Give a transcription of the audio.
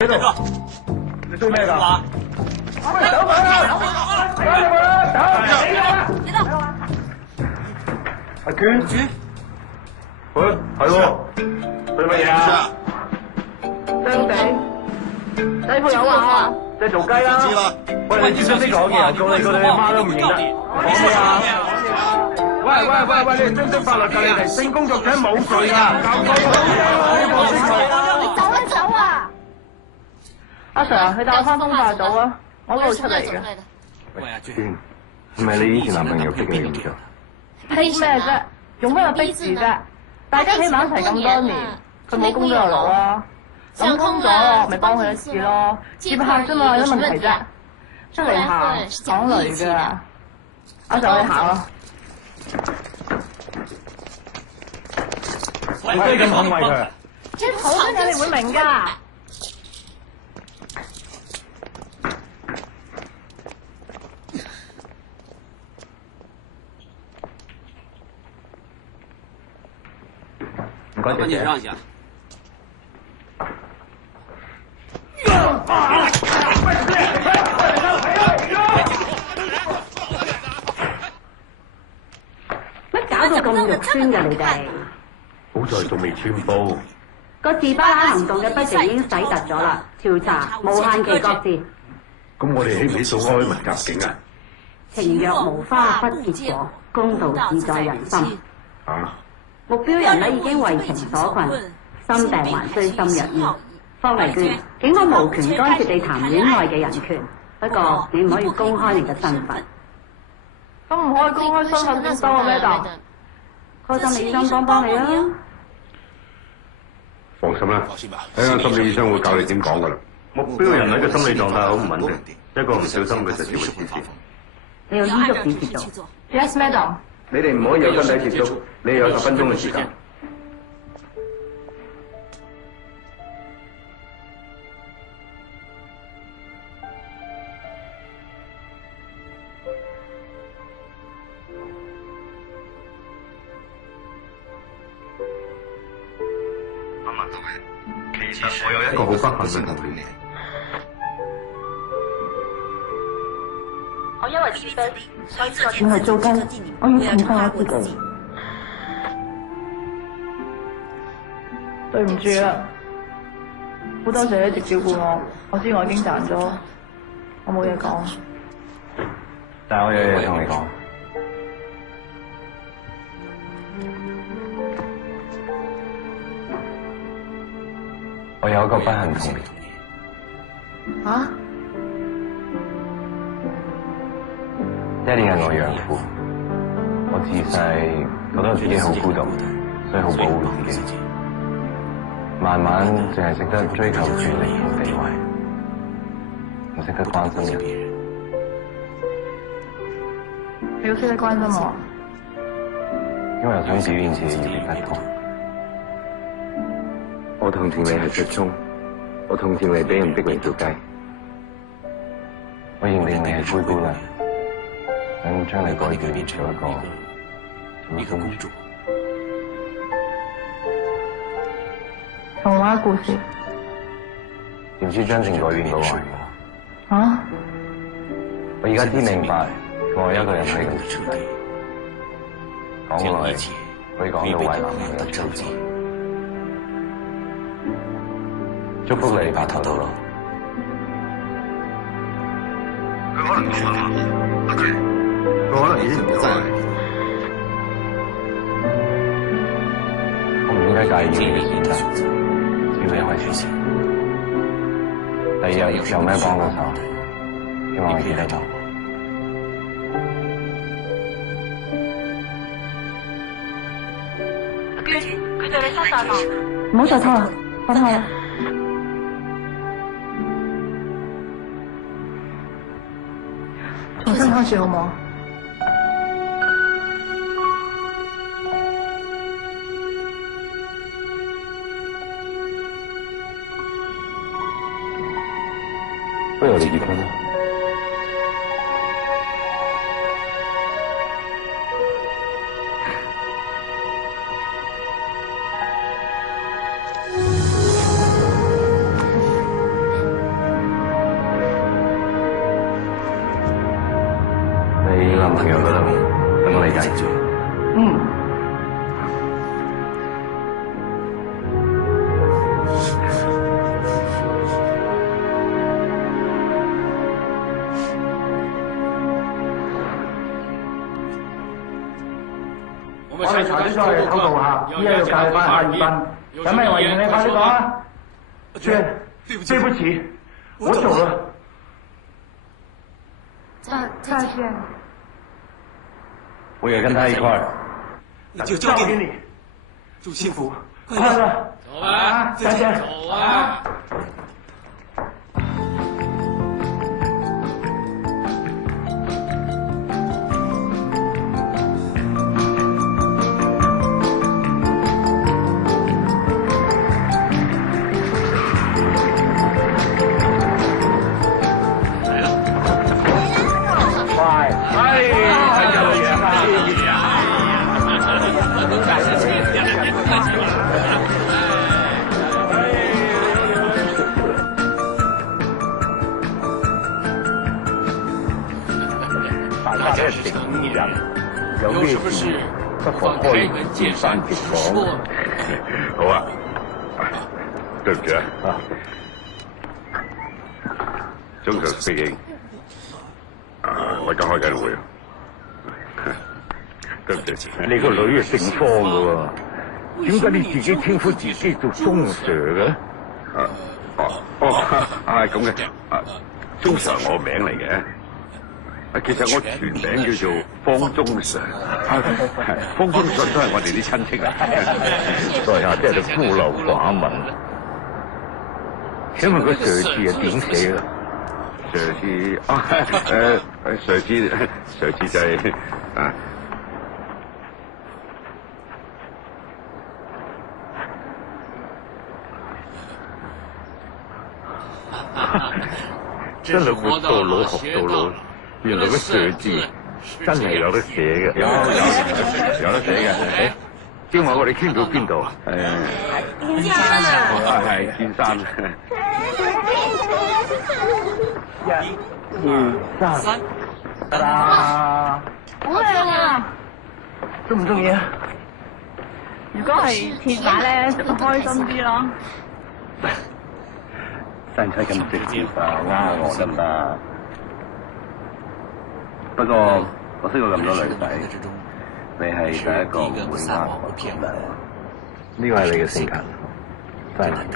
喺度，你追咩㗎？走佢啦！走佢啦！走！你走！阿娟，喂，係喎，追乜嘢啊？張地，仔鋪有話啊？即係做雞啦！喂，你知唔識講嘢啊？告你個你媽都唔認得，講咩啊？喂，你哋遵守法律㗎，你哋性工作者冇罪㗎，教多啲。走啊！阿 Sir 啊，佢帶我翻東大島啊，我嗰度出嚟嘅。喂，阿娟，係咪你以前男朋友逼你咁做？逼咩啫？用咩逼住啫？大家喺埋一齊咁多年，佢冇工都有攞啊。諗通咗，咪幫佢一次咯。接客啫嘛，有乜問題啫？出嚟行講雷㗎，我就去行咯。唔可以咁捍衛佢。即係好嘅嘢，你會明㗎。唔該，姐姐。讓一下。乜搞到咁肉酸㗎你哋？好在仲未穿煲。個自巴拉行動嘅 budget 已經洗突咗啦，調查無限期擱置。咁我哋起唔起訴柯文夾警啊？情若無花不結果，公道自在人心。啊！目標人咧已經為情所困，心病還需心藥醫。方麗娟，警方無權干涉你談戀愛嘅人權，不過你唔可以公開你嘅身份。咁唔可以公開身份點收啊咩㗎？開心理醫生幫你啊！放心啦，睇下心理醫生會教你點講噶啦。目標人喺嘅心理狀態好唔穩定，一個唔小心佢就只會出事。你有醫喐指示做。Yes, madam。你哋唔可以有身體接觸，你有10分鐘嘅時間。阿文同學，其實我有一個好不幸嘅童年。我因為自卑，所以我只係做雞，我要懲罰我自己。對唔住啊，好多謝你一直照顧我，我知我已經賺咗，我冇嘢講。但係我有嘢同你講。我有一個不幸童年。啊？爹哋係我養父，我自細覺得自己好孤獨，所以好保護自己。慢慢淨係識得追求權力同地位，唔識得關心人。你要識得關心我，因為我想表現自己與別不同。我同情你係失聰，我同情你俾人逼嚟做雞。我認定你係灰姑娘。想將你改變做一個公主。童話故事。點知真正改變到我？啊？我而家先明白，我一個人喺度處理，講來可以講到壞男人嘅招子。祝福你白頭到老。佢可能講話，阿娟。佢可能已經唔在。我唔應該介意你嘅選擇，只要你開始先。第二日有咩幫到手，希望你記得我。阿娟，佢對你失晒望，唔好再拖啦，放開啦。重新開始好唔好？不如我哋結婚啦。男朋友嗰度，咁我理解。我哋查啲出去偷渡下，依家要教你翻哈爾濱，有咩遺言你快啲講啊！對不起，我走了。再見。我也跟他一塊兒。那就交給你，祝幸福快樂。走吧，再見。走啊！大家成年人，有咩事不妨開門見山直講。好啊，對唔住啊，中常適應。我而家開緊會。對唔住，你個女係姓方㗎喎，點解你自己稱呼自己做鐘 Sir 嘅？咁嘅，鐘 Sir 我名嚟嘅。其實我全名叫做方中信，方中信都係我哋啲親戚嚟，在下真係孤陋寡聞。請問個 Sir 字係點寫㗎？Sir 字就係真係活到老學到老。原來個 Sir 字真係有得寫嘅，有得寫嘅。正話我哋傾到邊度啊？見山啊！係見山。1、2、3，得啦！好靚啊！中唔中意啊？如果係鐵板咧，就開心啲咯。使唔使咁直接啊？呃我得唔得？不過我識過咁多女仔，你係第一個唔會呃我嘅。呢個係你嘅性格，真係難得。